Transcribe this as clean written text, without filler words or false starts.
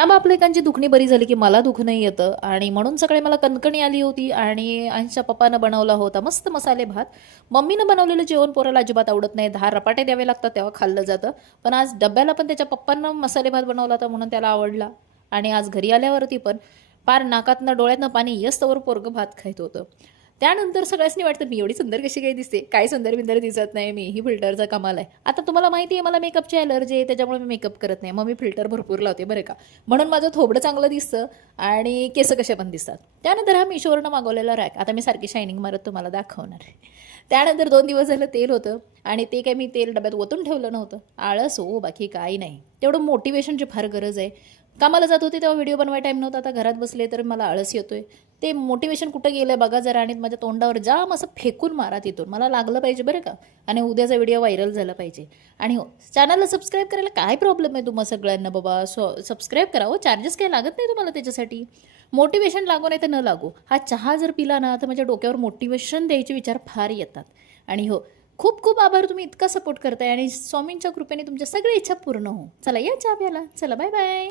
ह्या बापलेकांची दुखणी बरी झाली की मला दुख नाही येतं आणि म्हणून सकाळी मला कणकणी आली होती आणि आईच्या पप्पानं बनवला होता मस्त मसाले भात. मम्मीनं बनवलेलं जेवण पोराला अजिबात आवडत नाही, 10 रपाटे द्यावे लागतात तेव्हा खाल्लं जातं. पण आज डब्याला पण त्याच्या पप्पांना मसाले भात बनवला होता म्हणून त्याला आवडला. आणि आज घरी आल्यावरती पण पार नाकातनं डोळ्यातनं पाणी येस्तवर पोरगं भात खायत होतं. त्यानंतर सगळ्यांनी वाटतं मी एवढी सुंदर कशी काही दिसते, काय सुंदर बिंदर दिसत नाही मी, ही फिल्टरचा कमाल आहे. आता तुम्हाला माहिती आहे मला मेकअपची ॲलर्जी आहे, त्याच्यामुळे मी मेकअप करत नाही. मग मी फिल्टर भरपूर लावते बरं का, म्हणून माझं थोबडं चांगलं दिसतं आणि केस कसे पण दिसतात. त्यानंतर हा मिशोवरनं मागवलेला रॅक आता मी सारखी शायनिंग मारत तुम्हाला दाखवणार आहे. त्यानंतर 2 दिवस झालं तेल होतं आणि ते काही मी तेल डब्यात ओतून ठेवलं नव्हतं. आळस हो, बाकी काही नाही. तेवढं मोटिवेशनची फार गरज आहे. कामाला जात होते तेव्हा व्हिडिओ बनवायला टाईम नव्हता, आता घरात बसले तर मला आळस येतोय. ते मोटिवेशन कुठं गेलं बघा जरा आणि माझ्या तोंडावर जाम असं फेकून मारा तिथून. मला लागलं पाहिजे बरं का, आणि उद्याचा व्हिडिओ व्हायरल झाला पाहिजे. आणि हो, चॅनलला सबस्क्राईब करायला काय प्रॉब्लेम आहे तुम्हा सगळ्यांना बाबा. सबस्क्राईब करा हो, चार्जेस काही लागत नाही तुम्हाला त्याच्यासाठी. मोटिवेशन लागू नाही तर न लागू, हा चहा जर पिला ना तर माझ्या डोक्यावर मोटिवेशन द्यायचे विचार फार येतात. आणि हो, खूप खूप आभार, तुम्ही इतका सपोर्ट करताय आणि स्वामींच्या कृपेने तुमच्या सगळ्या इच्छा पूर्ण हो. चला या चहा प्यायला, चला बाय बाय.